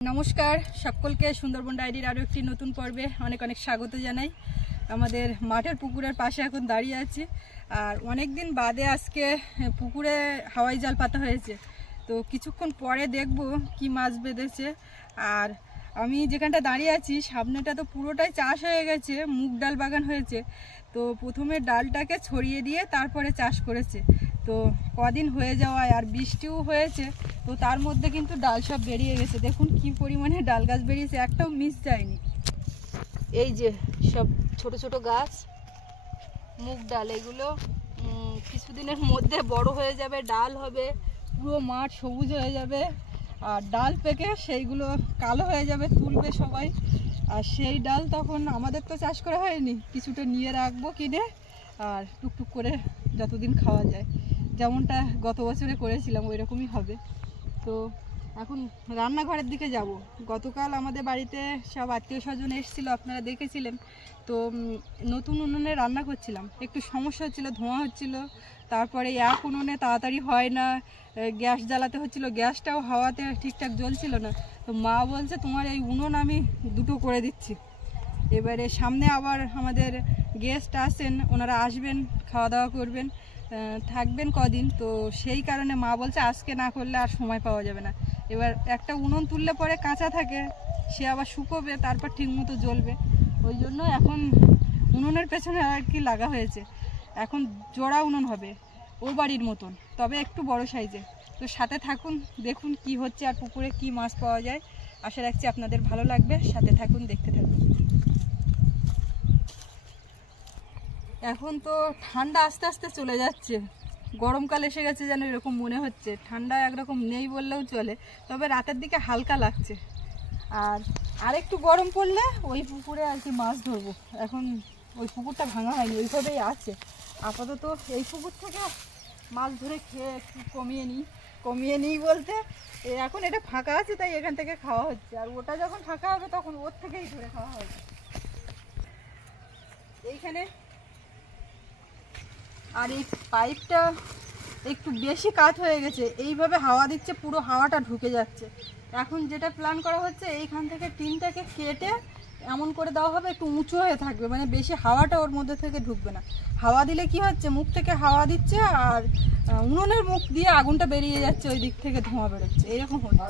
নমস্কার সকলকে সুন্দরবন ডায়েরির আরও একটি নতুন পর্বে অনেক অনেক স্বাগত জানাই। আমাদের মাঠের পুকুরের পাশে এখন দাঁড়িয়ে আছি, আর অনেক দিন বাদে আজকে পুকুরে হাওয়াই জাল পাতা হয়েছে। তো কিছুক্ষণ পরে দেখব কি মাছ বেঁধেছে। আর আমি যেখানটা দাঁড়িয়ে আছি সামনেটা তো পুরোটাই চাষ হয়ে গেছে, মুগ ডাল বাগান হয়েছে। তো প্রথমে ডালটাকে ছড়িয়ে দিয়ে তারপরে চাষ করেছে। তো কদিন হয়ে যাওয়ায় আর বৃষ্টিও হয়েছে, তো তার মধ্যে কিন্তু ডাল সব বেরিয়ে গেছে। দেখুন কি পরিমাণে ডাল গাছ বেরিয়েছে, একটাও মিস যায়নি। এই যে সব ছোট ছোট গাছ মুগ ডাল, এগুলো কিছুদিনের মধ্যে বড় হয়ে যাবে, ডাল হবে, পুরো মাঠ সবুজ হয়ে যাবে। আর ডাল পেকে সেইগুলো কালো হয়ে যাবে, তুলবে সবাই। আর সেই ডাল তখন আমাদের তো চাষ করা হয়নি, কিছুটা নিয়ে রাখবো কিনে, আর টুকটুক করে যতদিন খাওয়া যায়, যেমনটা গত বছরে করেছিলাম ওই রকমই হবে। তো এখন রান্নাঘরের দিকে যাব। গতকাল আমাদের বাড়িতে সব আত্মীয় স্বজন এসেছিলো, আপনারা দেখেছিলেন। তো নতুন উনুনে রান্না করছিলাম, একটু সমস্যা হচ্ছিল, ধোঁয়া হচ্ছিল। তারপরে এক উনুনে তাড়াতাড়ি হয় না, গ্যাস জ্বালাতে হচ্ছিল, গ্যাসটাও হাওয়াতে ঠিকঠাক জ্বলছিল না। তো মা বলছে তোমার এই উনুন আমি দুটো করে দিচ্ছি। এবারে সামনে আবার আমাদের গেস্ট আসেন, ওনারা আসবেন, খাওয়া দাওয়া করবেন, থাকবেন কদিন। তো সেই কারণে মা বলছে আজকে না করলে আর সময় পাওয়া যাবে না। এবার একটা উনুন তুললে পরে কাঁচা থাকে, সে আবার শুকোবে, তারপর ঠিকমতো জ্বলবে। ওই জন্য এখন উনুনের পেছনে আর কি লাগা হয়েছে। এখন জোড়া উনুন হবে ও বাড়ির মতন, তবে একটু বড় সাইজে। তো সাথে থাকুন, দেখুন কি হচ্ছে আর পুকুরে কি মাছ পাওয়া যায়। আশা রাখছি আপনাদের ভালো লাগবে, সাথে থাকুন, দেখতে থাকুন। এখন তো ঠান্ডা আস্তে আস্তে চলে যাচ্ছে, গরমকাল এসে গেছে যেন এরকম মনে হচ্ছে। ঠান্ডা একরকম নেই বললেও চলে, তবে রাতের দিকে হালকা লাগছে। আর একটু গরম পড়লে ওই পুকুরে আর কি মাছ ধরবো। এখন ওই পুকুরটা ভাঙা হয়নি, ওইভাবেই আছে আপাতত। এই পুকুর থেকে মাছ ধরে খেয়ে একটু কমিয়ে নিই বলতে এখন এটা ফাঁকা আছে, তাই এখান থেকে খাওয়া হচ্ছে। আর ওটা যখন ফাঁকা হবে তখন ওর থেকেই ধরে খাওয়া হবে। এইখানে আর এই পাইপটা একটু বেশি কাট হয়ে গেছে, এইভাবে হাওয়া দিচ্ছে, পুরো হাওয়াটা ঢুকে যাচ্ছে। এখন যেটা প্ল্যান করা হচ্ছে, এইখান থেকে টিনটাকে কেটে এমন করে দেওয়া হবে, একটু উঁচু হয়ে থাকবে, মানে বেশি হাওয়াটা ওর মধ্যে থেকে ঢুকবে না। হাওয়া দিলে কি হচ্ছে, মুখ থেকে হাওয়া দিচ্ছে আর উনুনের মুখ দিয়ে আগুনটা বেরিয়ে যাচ্ছে, ওই দিক থেকে ধোঁয়া বেরোচ্ছে, এরকম হচ্ছে।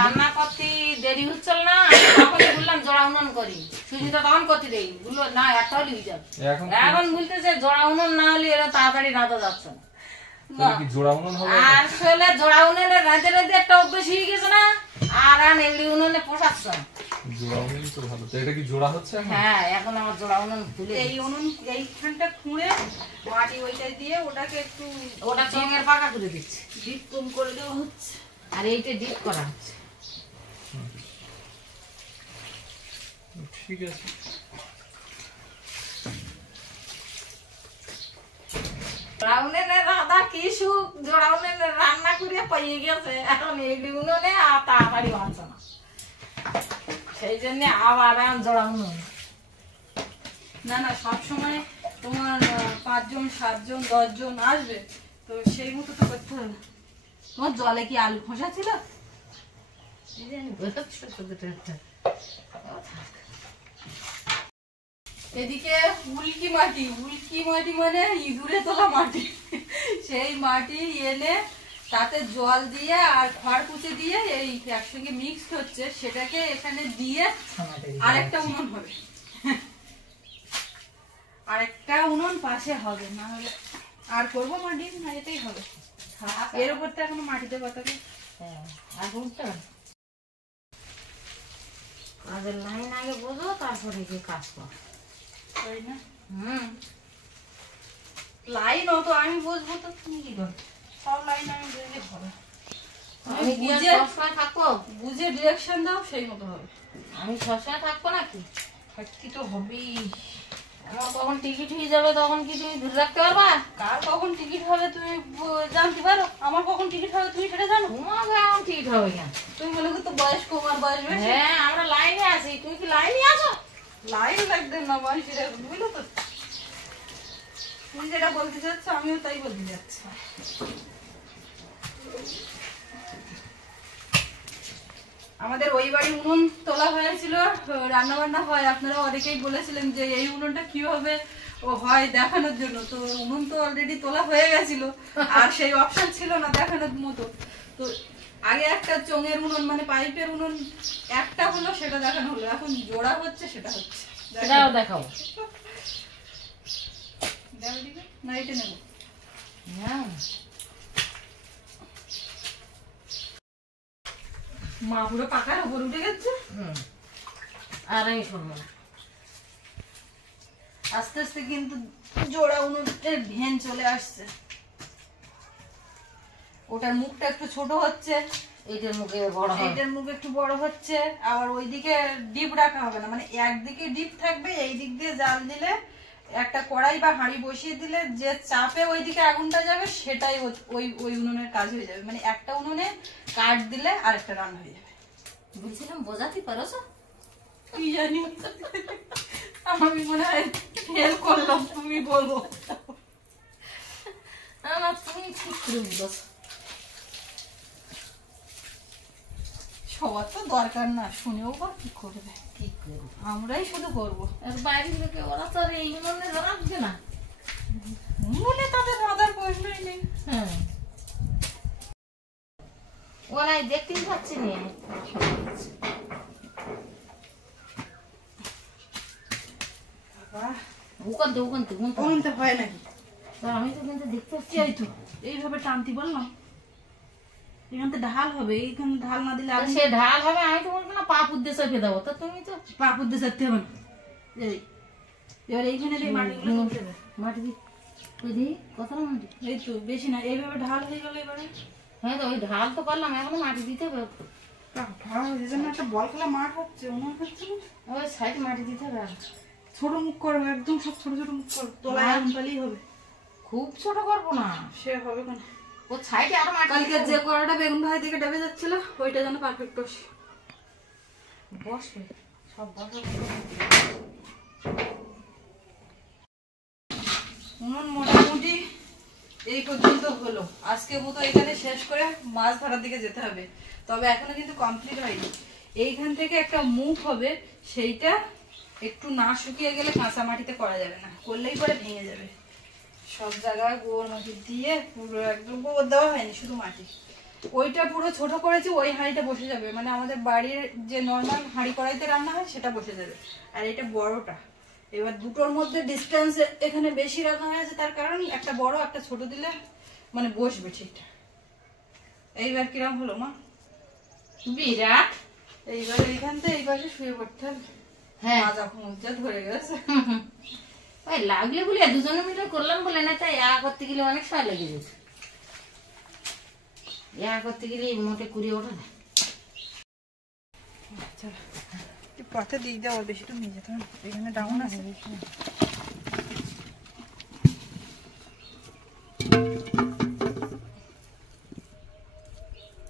রান্না করতে দেরি হচ্ছিল না, তখন বললাম জোড়া উনুন করি, সুজিটা তখন করতে দেই, বললো না একটা হলে এখন বলতেছে জোড়া উনুন না হলে এরা তাড়াতাড়ি রাঁধা যাচ্ছে না। আসলে জোড়া উনুনে রাঁধে রাঁধে একটা অভ্যেস হয়ে গেছে না, আর এগুলি উনুনে পোষাচ্ছে। হ্যাঁ, এখন আমার জোড়া উনুন খুলে এই উনুন এইখানটা খুঁড়ে মাটি ওইটাই দিয়ে ওটাকে একটু ওটা চঙের পাকা করে দিচ্ছে, ডিপ কম করে দেওয়া হচ্ছে, আর এইটা ডিপ করা হচ্ছে। ঠিক আছে, রান্না করে পাইয়ে গেছে, এখন এগুলি উনুনে আর তাড়াতাড়ি বাঁচছে না, সেই জন্য আবার জোড়া উনুন। না সবসময় তোমার 5 জন 7 জন 10 জন আসবে, তো সেই মতো তো করতে হবে। তোমার জলে কি আলু খোসা ছিল? এদিকে উল্কি মাটি মানে ইঁদুরে তোলা মাটি, সেই মাটি এনে তাতে জল দিয়ে আর খড় কুচে দিয়ে এই একসঙ্গে মিক্সড হচ্ছে, সেটাকে এখানে দিয়ে আরেকটা উনুন হবে, আরেকটা উনুন পাশে হবে, না হলে আর করবো মাটি না, এটাই হবে। এর উপর তো এখনো মাটিতে পাতাবে। আগুনটা কাজের লাইন আগে বোঝো, তারপরে গিয়ে কাজ কর, তাই না? লাইন তো আমি বুঝবো, তো তুমি কি করো? সব লাইন আমি বুঝলে হবে, আমি সবসময় থাকবো, বুঝে ডিরেকশন দাও, সেই মতো হবে। আমি সবসময় থাকবো নাকি? থাকতে তো হবেই। আমার কখন টিকিট হয়ে যাবে তখন কি তুমি ধরে রাখতে পারবা? কার কখন টিকিট হবে তুমি জানতে পারো? আমার কখন টিকিট হবে তুমি সেটা জানো? তোমার এখন টিকিট হবে কেন? তুমি মনে করো তো বয়স কম আর বয়স বেশি। হ্যাঁ, আমরা লাইনে আছি, তুমি কি লাইনে আছো? লাইন লাগবে না, বয়স বুঝলো তো। তুমি যেটা বলতে চাচ্ছ আমিও তাই বলতে যাচ্ছি। আমাদের ওই বাড়ি উনুন তোলা হয়েছিল, রান্না বান্না হয়, আপনারা অনেকেই বলেছিলেন যে এই উনুনটা কিভাবে হয় দেখানোর জন্য। তো উনুন তো অলরেডি তোলা হয়ে গেছিল, আর সেই অপশন ছিল না দেখানোর মতো। তো আগে একটা চোঙের উনুন মানে পাইপের উনুন একটা হলো, সেটা দেখানো হলো। এখন জোড়া হচ্ছে, সেটা হচ্ছে, সেটাও দেখাও। না এটা নেব। হ্যাঁ মা পুরো পাকার উপর উঠে গেছে। আর আমি শুনবো না। আস্তে আস্তে কিন্তু জোড়া উনুনের ভেন চলে আসছে। ওটার মুখটা একটু ছোট হচ্ছে, এইটার মুখে বড় হবে, এইটার মুখ একটু বড় হচ্ছে। আবার ওইদিকে ডিপ রাখা হবে না, মানে একদিকে ডিপ থাকবে, এই দিক দিয়ে জাল দিলে একটা কড়াই বা হাঁড়ি বসিয়ে দিলে যে চাপে ওইদিকে আগুনটা যাবে, সেটাই ওই উনুনের কাজ হয়ে যাবে। মানে একটা উনুনে কাঠ দিলে আরেকটা রান্না হয়ে যাবে। বলছিলাম বোঝাতে পারো? কি জানি, আমি মনে হয় ফেল করলাম, তুমি বলবো। না তুমি ঠিক করে বুঝো। সবার তো দরকার না, শুনেও বা কি করবে, কি করবো, আমরাই শুধু করবো। আর বাইরের লোকে ওরা তো আর এই উনুনে রাখবে না, মনে তাদের রাধার প্রশ্নই নেই। হ্যাঁ ওরাই দেখতেই পাচ্ছি না। ওখানতে হয় নাকি? আমি তো কিন্তু দেখতে পাচ্ছি। এই তো এইভাবে টানতি বললাম, এখান থেকে ঢাল হবে, এইখানে ঢাল না দিলে সে ঢাল হবে। আমি তো বলবো না পাপ উদ্দেশ্যে চেপে দেবো, তো তুমি তো পাপ উদ্দেশ্যে চাইতে হবে না। এই এবার এইখানে মাটি দিই কথা মাটি। এই তো বেশি না, এইভাবে ঢাল হয়ে গেল এবারে। হ্যাঁ তো ওই ঢাল তো করলাম, এখনো মাটি দিতে হবে। একটা বল খেলা মাঠ হচ্ছে, মনে হচ্ছে না? ওই সাইড মাটি দিতে হবে। ছোট মুখ করো, একদম সব ছোট ছোট মুখ করো, তোলায় আগুন পালিয়ে হবে। খুব ছোট করবো না, সে হবে কেন? ও সাইডে আরো মাটি। কালকে যে কড়াটা বেগুন ভাই থেকে ডেবে যাচ্ছিল, ওইটা যেন পারফেক্ট বসে বসবে, সব বসবে। উনুন মোটামুটি এই পর্যন্ত হলো। আজকে মতো এখানে শেষ করে মাছ ধরার দিকে যেতে হবে। তবে এখনো কিন্তু কমপ্লিট হয়নি। এইখান থেকে একটা মুখ হবে, সেইটা একটু না শুকিয়ে গেলে কাঁচা মাটিতে করা যাবে না, করলেই পরে ভেঙে যাবে। সব জায়গায় গোবর মাটি দিয়ে পুরো একদম, গোবর দেওয়া হয়নি, শুধু মাটি। ওইটা পুরো ছোট করেছি, ওই হাঁড়িটা বসে যাবে, মানে আমাদের বাড়ির যে নর্মাল হাঁড়ি কড়াইতে রান্না হয় সেটা বসে যাবে। আর এটা বড়টা, এবার দুটোর মধ্যে ডিস্টেন্স এখানে বেশি রাখা হয়েছে, তার কারণ একটা বড় একটা ছোট দিলে মানে বসবে ঠিকঠাক। এইবার কিরম হলো মা? বিরাট। এইবার এইখান থেকে এই পাশে শুয়ে পড়তে হবে। হ্যাঁ মাজা খুঁজা ধরে গেছে। ওই লাগলে বলে দুজনে মিলে করলাম বলে, না তাই করতে গেলে অনেক সময় লেগে যেত। করতে গেলে মোটে কুড়িয়ে ওঠে না। আচ্ছা পথে দিক দেওয়ার বেশি তো নিয়ে যেতে হবে, এখানে ডাউন আছে।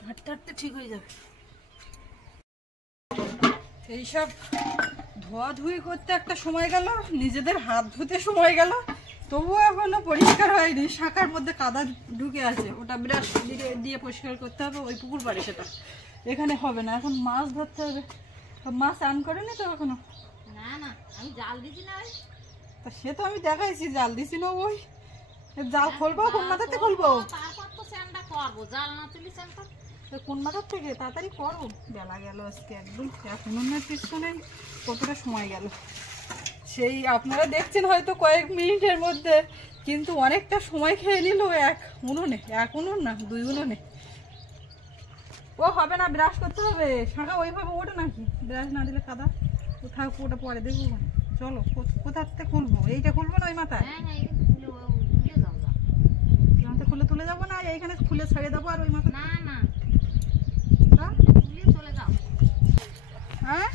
হাঁটতে হাঁটতে ঠিক হয়ে যাবে। এইসব ধোয়াধুয়ি করতে একটা সময় গেল, নিজেদের হাত ধুতে সময় গেল, তবুও এখনো পরিষ্কার হয়নি। শাখার মধ্যে কাদা ঢুকে আছে, ওটা ব্রাশ দিয়ে পরিষ্কার করতে হবে। ওই পুকুর পাড়ে সেটা, এখানে হবে না। এখন মাছ ধরতে হবে। মাছ আন করেনি তো এখনো? না না আমি জাল দিছি না। তা সে তো আমি দেখাইছি, জাল দিছি না। ওই জাল খুলবো, কোন মাথাতে খুলবো? তারপর তো স্যান্ডটা করবো, জাল না তুলি স্যান্ডটা কোন মাথার থেকে তাড়াতাড়ি করো। বেলা গেল আজকে একদম, এখনো পিছনে কতটা সময় গেল। সেই আপনারা দেখছেন হয়তো কয়েক মিনিটের মধ্যে, কিন্তু অনেকটা সময় খেয়ে নিল এক উনুনে, এক উনুন না, দুই উনুনে। ও হবে না, ব্রাশ করতে হবে। শাঁখা ওইভাবে ওঠে নাকি? ব্রাশ না দিলে কাদা কোথাও, ওটা পরে দেখবো। চলো কোথার থেকে খুলবো? এইটা খুলবো না ওই মাথায়? খুলে তুলে যাবো না, এইখানে খুলে ছেড়ে দেবো। আর ওই মাথা না না চলে যাও। হ্যাঁ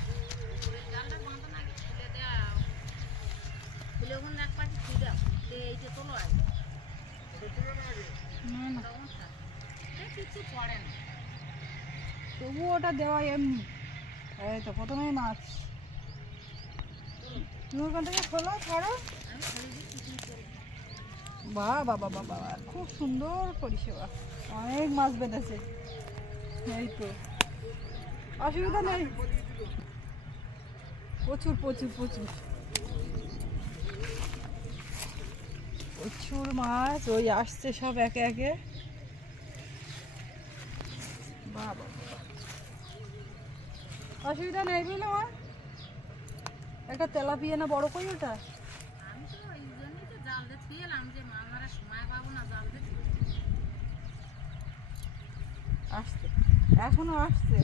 তবু ওটা দেওয়া এমনি। এই তো প্রথমেই মাছ, তুমি ওখান থেকে খোলো, ছাড়ো। বাবা বাবা বাবা, খুব সুন্দর পরিষেবা, অনেক মাছ বেঁধেছে। এই তো অসুবিধা নেই, প্রচুর প্রচুর প্রচুর প্রচুর মাছ ওই আসছে সব একে একে। বাবা অসুবিধা নেই বুঝলে মা, একটা তেলাপিয়া না বড় কই ওটা আসছে, এখনো আসছে।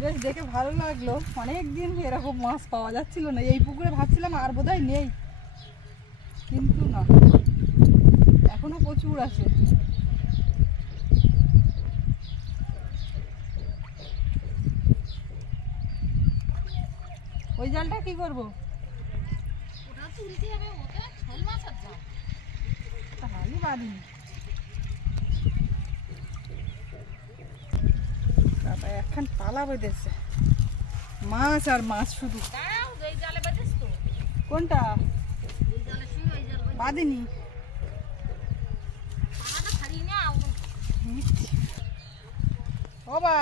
বেশ দেখে ভালো লাগলো, অনেকদিন এরকম মাছ পাওয়া যাচ্ছিল না এই পুকুরে, ভাবছিলাম আর বোধহয় নেই, কিন্তু না এখনো প্রচুর আছে। ওই জালটা কি করবো? তাহলে বাদিনি এখন পালা বেঁধেছে, মাছ আর মাছ শুধু। কোনটা বাদিনি? ও বা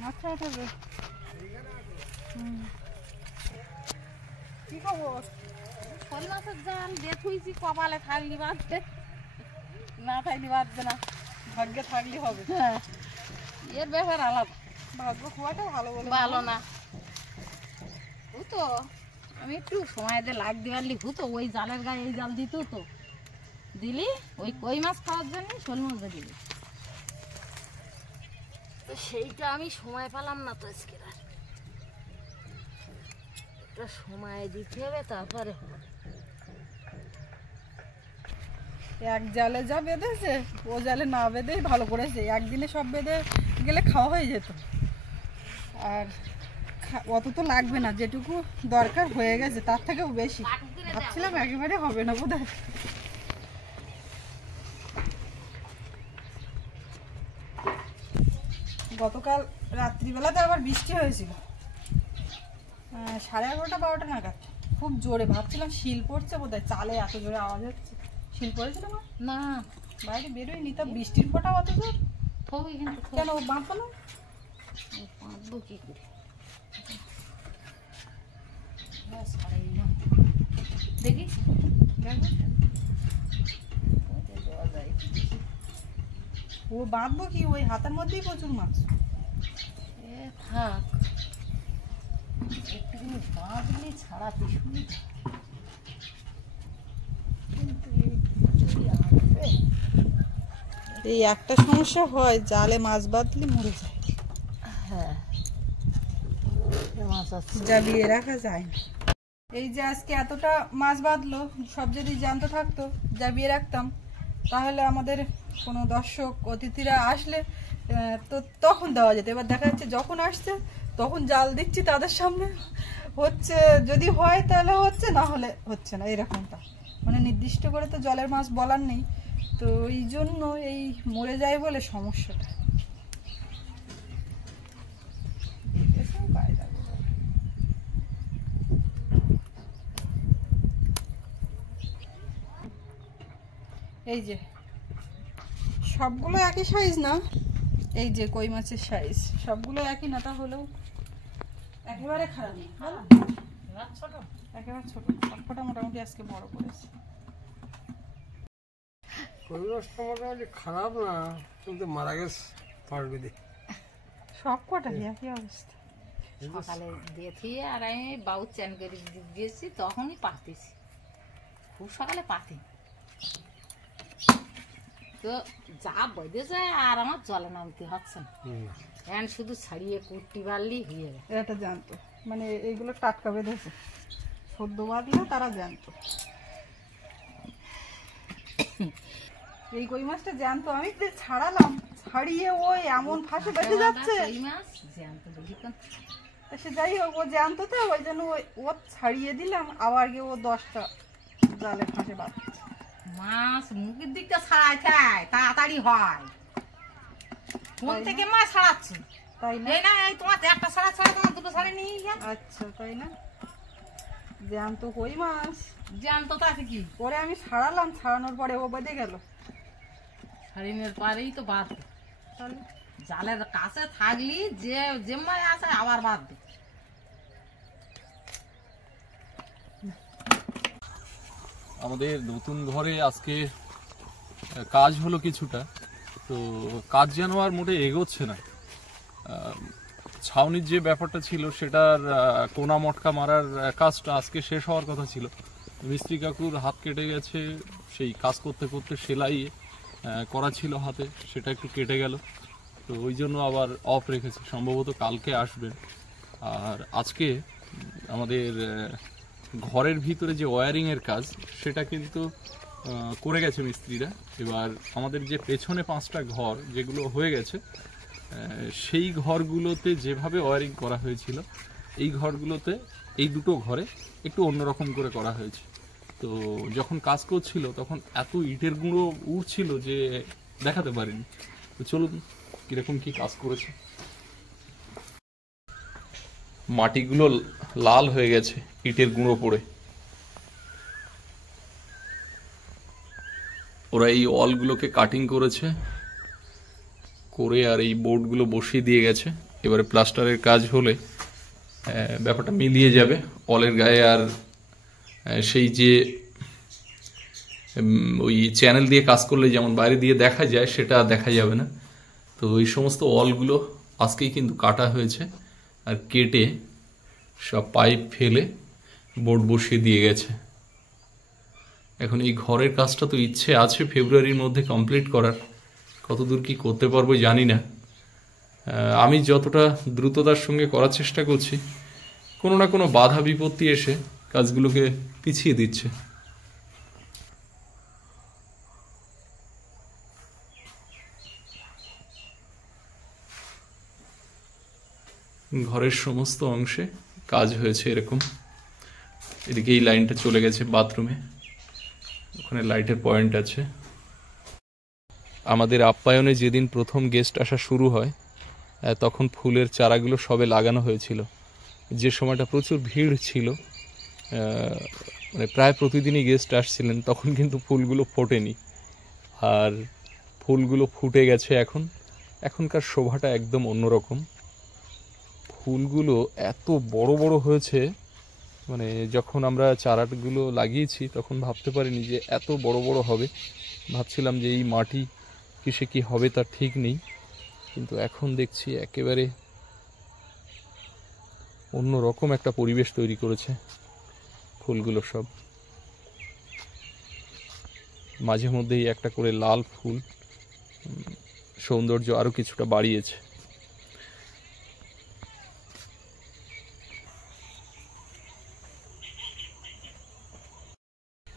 মাছ উঠবে। কি খবর? শোল মাছের জাল দেখুইছি, কপালে থাকলি বাঁধবে, না থাকলি বাঁধবে না, ভাগ্যে থাকলে হবে। হ্যাঁ এর ব্যাপার আলাদা, ভাগ্য খুবটা ভালো বলে ভালো না হতো। আমি একটু সময় দিয়ে লাগতে পারলি হতো, ওই জালের গায়ে এই জাল দিত তো, দিলি ওই কই মাছ খাওয়ার জন্য শোল মাছ দিলি, তো সেইটা আমি সময় পেলাম না তো আজকে, একটা সময় দিতে হবে তারপরে। এক জালে যা বেঁধেছে ও জালে না বেঁধেই ভালো করেছে, একদিনে সব বেঁধে গেলে খাওয়া হয়ে যেত, আর অত তো লাগবে না, যেটুকু দরকার হয়ে গেছে তার থেকেও বেশি। ভাবছিলাম একেবারে হবে না বোধ হয়। গতকাল রাত্রিবেলাতে আবার বৃষ্টি হয়েছিল 11:30 12টা নাগাদ, খুব জোরে, ভাবছিলাম শিল পড়ছে বোধ হয়, চালে এত জোরে আওয়াজ হচ্ছে। শিল পড়েছিল না বাইরে বেরোয়নি, তা বৃষ্টির ফোঁটা অত জোর কেন? ও বাঁধবো না, বাঁধবো কি করে? দেখি ও বাঁধবো কি, ওই হাতের মধ্যেই প্রচুর মাছ। থাক একটুখানি বাঁধলে ছাড়াতে সুবিধা, কিন্তু এই একটা সমস্যা হয়, জালে মাছ বাঁধলে মরে যায়। হ্যাঁ মাছ আছে, জাবিয়ে রাখা যায় না। এই যে আজকে এতটা মাছ বাঁধলো, সব যদি জ্যান্ত থাকতো জাবিয়ে রাখতাম, তাহলে আমাদের কোনো দর্শক অতিথিরা আসলে তো তখন দেওয়া যেত। এবার দেখা যাচ্ছে যখন আসছে তখন জাল দিচ্ছি তাদের সামনে, হচ্ছে যদি হয় তাহলে হচ্ছে, না হলে হচ্ছে না, এরকমটা মানে নির্দিষ্ট করে তো জলের মাছ বলার নেই, তো এই জন্য এই মরে যায় বলে সমস্যাটা। এই যে সবগুলো একই সাইজ না, এই যে কই মাছের সাইজ সবগুলো একই না, তাহলেও একেবারে খারাপ না, ছোট একেবারে ছোট, সবকটা মোটামুটি আজকে বড় করেছে। কই মাছটা মোটামুটি খারাপ না, কিন্তু মারা গেছে পাড়বিদি সবকটা একই অবস্থা। সকালে দেখি আর আমি বাবু চ্যান করে দিয়েছি, তখনই পাতিছি, খুব সকালে পাতি তো যা বেঁধে যায়, আর আমার জলে নামতে হচ্ছে না, এখন শুধু ছাড়িয়ে কুটটি বাড়লি হয়ে যায়। এটা জানতো মানে এইগুলো টাটকা বেঁধেছে, সদ্য বাঁধলে তারা জানতো। এই কই মাছটা জানতো, আমি যে ছাড়ালাম, ছাড়িয়ে ওই এমন ফাঁসে বেঁধে যাচ্ছে, সে যাই হোক ও জানতো, তো ওই জন্য ও ছাড়িয়ে দিলাম, আবার গিয়ে ও 10টা জালে ফাঁসে বাঁধছে। মাছ মুখের দিকটা ছাড়াই খায় তাড়াতাড়ি হয়, কোন থেকে মাছ ছাড়াচ্ছি তাই না? এই না, এই তোমার একটা ছাড়া ছাড়া তোমার দুটো ছাড়ে নিয়ে যান। আচ্ছা তাই না, জ্যান্ত কই মাছ জানতো তাতে কি পরে আমি ছাড়ালাম, ছাড়ানোর পরে ও বেঁধে গেল। হরিণের পারেই তো বাঁধবে, জালের কাছে থাকলি যে জেম্মায় আসে আবার বাঁধবে। আমাদের নতুন ঘরে আজকে কাজ হলো কিছুটা, তো কাজ যেন আর মোটে এগোচ্ছে না। ছাউনির যে ব্যাপারটা ছিল সেটার কোনা মটকা মারার কাজটা আজকে শেষ হওয়ার কথা ছিল। মিস্ত্রি কাকুর হাত কেটে গেছে, সেই কাজ করতে করতে সেলাই করা ছিল হাতে, সেটা একটু কেটে গেল, তো ওই জন্য আবার অফ রেখেছে, সম্ভবত কালকে আসবেন। আর আজকে আমাদের ঘরের ভিতরে যে ওয়্যারিংয়ের কাজ সেটা কিন্তু করে গেছে মিস্ত্রিরা। এবার আমাদের যে পেছনে 5টা ঘর যেগুলো হয়ে গেছে, সেই ঘরগুলোতে যেভাবে ওয়্যারিং করা হয়েছিল এই ঘরগুলোতে, এই দুটো ঘরে একটু অন্যরকম করে করা হয়েছে। তো যখন কাজ করছিল তখন এত ইটের গুঁড়ো উঠছিল যে দেখাতে পারিনি। তো চলুন কিরকম কি কাজ করেছে। মাটিগুলো লাল হয়ে গেছে ইটের গুঁড়ো পড়ে। ওরা এই ওয়ালগুলোকে কাটিং করেছে, করে আর এই বোর্ডগুলো বসিয়ে দিয়ে গেছে। এবারে প্লাস্টারের কাজ হলে ব্যাপারটা মিলিয়ে যাবে। ওয়ালের গায়ে আর সেই যে ওই চ্যানেল দিয়ে কাজ করলে যেমন বাইরে দিয়ে দেখা যায় সেটা দেখা যাবে না। তো এই সমস্ত ওয়ালগুলো আজকেই কিন্তু কাটা হয়েছে, আর কেটে সব পাইপ ফেলে বোর্ড বসিয়ে দিয়ে গেছে। এখন এই ঘরের কাজটা তো ইচ্ছে আছে ফেব্রুয়ারির মধ্যে কমপ্লিট করার, কতদূর কি করতে পারবো জানি না। আমি যতটা দ্রুততার সঙ্গে করার চেষ্টা করছি, কোনো না কোনো বাধা বিপত্তি এসে কাজগুলোকে পিছিয়ে দিচ্ছে। ঘরের সমস্ত অংশে কাজ হয়েছে এরকম। এদিকে এই লাইনটা চলে গেছে বাথরুমে, ওখানে লাইটের পয়েন্ট আছে। আমাদের আপ্যায়নে যেদিন প্রথম গেস্ট আসা শুরু হয় তখন ফুলের চারাগুলো সবে লাগানো হয়েছিল। যে সময়টা প্রচুর ভিড় ছিল, মানে প্রায় প্রতিদিনই গেস্ট আসছিলেন, তখন কিন্তু ফুলগুলো ফোটেনি। আর ফুলগুলো ফুটে গেছে এখন। এখনকার শোভাটা একদম অন্যরকম। ফুলগুলো এত বড় বড় হয়েছে, মানে যখন আমরা চারাগুলো লাগিয়েছি তখন ভাবতে পারিনি যে এত বড় বড় হবে। ভাবছিলাম যে এই মাটি কিসে কি হবে তার ঠিক নেই, কিন্তু এখন দেখছি একেবারে অন্যরকম একটা পরিবেশ তৈরি করেছে ফুলগুলো সব। মাঝে মধ্যেই একটা করে লাল ফুল সৌন্দর্য আরো কিছুটা বাড়িয়েছে।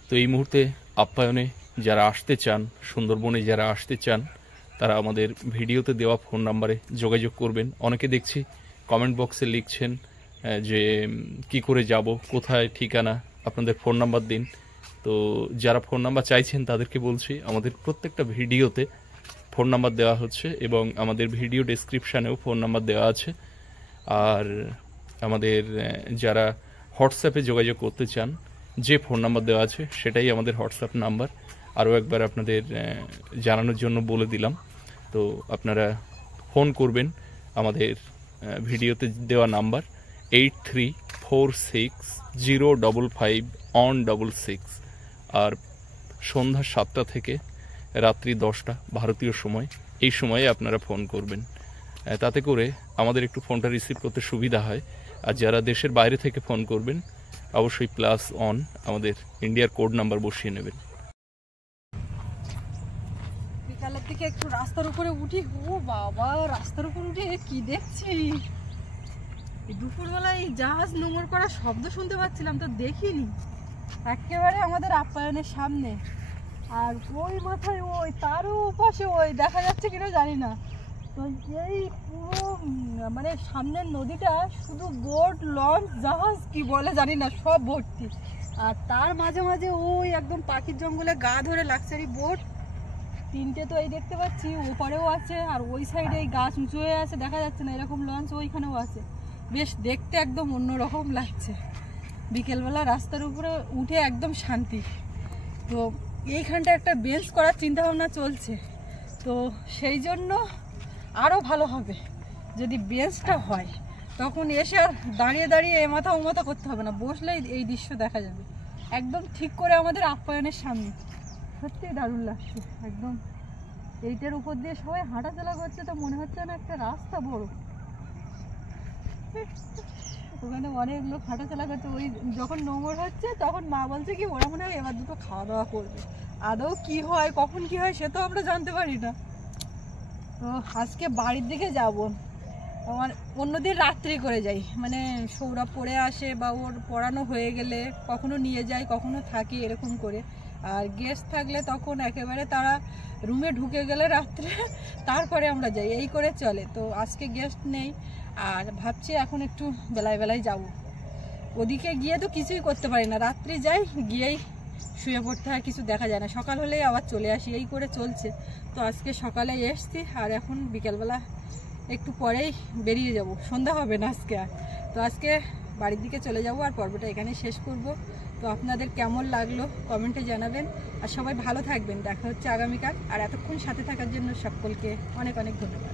তো এই মুহূর্তে আপ্যায়নে যারা আসতে চান, সুন্দরবনে যারা আসতে চান, তারা আমাদের ভিডিওতে দেওয়া ফোন নাম্বারে যোগাযোগ করবেন। অনেকে দেখছি কমেন্ট বক্সে লিখছেন যে কি করে যাব, কোথায় ঠিকানা, আপনাদের ফোন নাম্বার দিন। তো যারা ফোন নাম্বার চাইছেন তাদেরকে বলছি, আমাদের প্রত্যেকটা ভিডিওতে ফোন নাম্বার দেওয়া হচ্ছে এবং আমাদের ভিডিও ডেসক্রিপশানেও ফোন নাম্বার দেওয়া আছে। আর আমাদের যারা হোয়াটসঅ্যাপে যোগাযোগ করতে চান, যে ফোন নাম্বার দেওয়া আছে সেটাই আমাদের হোয়াটসঅ্যাপ নাম্বার। আরও একবার আপনাদের জানানোর জন্য বলে দিলাম। তো আপনারা ফোন করবেন আমাদের ভিডিওতে দেওয়া নাম্বার 8346055166। আর সন্ধ্যা 7টা থেকে রাত্রি 10টা ভারতীয় সময়, এই সময়ে আপনারা ফোন করবেন। তাতে করে আমাদের একটু ফোনটা রিসিভ করতে সুবিধা হয়। আর যারা দেশের বাইরে থেকে ফোন করবেন অবশ্যই +1 আমাদের ইন্ডিয়ার কোড নাম্বার বসিয়ে নেবেন। বিকালের দিকে একটু রাস্তার উপরে উঠি। ও বাবা, রাস্তার উপর উঠে কি দেখছি! দুপুরবেলায় এই জাহাজ নোঙর করা শব্দ শুনতে পাচ্ছিলাম, তো দেখিনি। একেবারে আমাদের আপ্যায়নের সামনে, আর ওই মাথায় ওই তারও পাশে ওই দেখা যাচ্ছে কিনা জানি না। তো এই পুরো মানে সামনের নদীটা শুধু বোট, লঞ্চ, জাহাজ কি বলে জানি না, সব ভর্তি। আর তার মাঝে মাঝে ওই একদম পাখির জঙ্গলে গা ধরে লাক্সারি বোট 3টে তো এই দেখতে পাচ্ছি, ওপারেও আছে। আর ওই সাইডে এই গাছ উঁচু হয়ে আছে, দেখা যাচ্ছে না, এরকম লঞ্চ ওইখানেও আছে। বেশ দেখতে একদম অন্যরকম লাগছে। বিকেলবেলা রাস্তার উপরে উঠে একদম শান্তি। তো এইখানটা একটা বেঞ্চ করার চিন্তা ভাবনা চলছে। তো সেই জন্য আরও ভালো হবে যদি বেঞ্চটা হয়, তখন এসে আর দাঁড়িয়ে দাঁড়িয়ে এ মাথা ও মাথা করতে হবে না, বসলেই এই দৃশ্য দেখা যাবে একদম ঠিক করে আমাদের আপ্যায়নের সামনে। সত্যি দারুণ লাগছে একদম। এইটার উপর দিয়ে সবাই হাঁটাচলা করছে, তো মনে হচ্ছে না একটা রাস্তা বড়, ওখানে অনেক লোক হাঁটাচলা করছে। ওই যখন নোংর হচ্ছে তখন মা বলছে কি ওরা মনে হয় এবার দুটো খাওয়া দাওয়া করবে। আদৌ কি হয় কখন কি হয় সে তো আমরা জানতে পারি না। তো আজকে বাড়ির দিকে যাব, আমার অন্যদিন রাত্রি করে যাই, মানে সৌরভ পড়ে আসে বা ওর পড়ানো হয়ে গেলে কখনো নিয়ে যায় কখনো থাকি এরকম করে। আর গেস্ট থাকলে তখন একেবারে তারা রুমে ঢুকে গেলে রাত্রে তারপরে আমরা যাই, এই করে চলে। তো আজকে গেস্ট নেই আর ভাবছি এখন একটু বেলায় বেলায় যাব। ওদিকে গিয়ে তো কিছুই করতে পারি না, রাত্রি যাই গিয়েই শুয়ে পড়তে হয়, কিছু দেখা যায় না, সকাল হলেই আবার চলে আসি, এই করে চলছে। তো আজকে সকালে এসছি আর এখন বিকেলবেলা একটু পরেই বেরিয়ে যাব, সন্ধ্যা হবে না আজকে আর। তো আজকে বাড়ির দিকে চলে যাব আর পর্বটা এখানে শেষ করব। তো আপনাদের কেমন লাগলো কমেন্টে জানাবেন আর সবাই ভালো থাকবেন। দেখা হচ্ছে আগামীকাল। আর এতক্ষণ সাথে থাকার জন্য সকলকে অনেক অনেক ধন্যবাদ।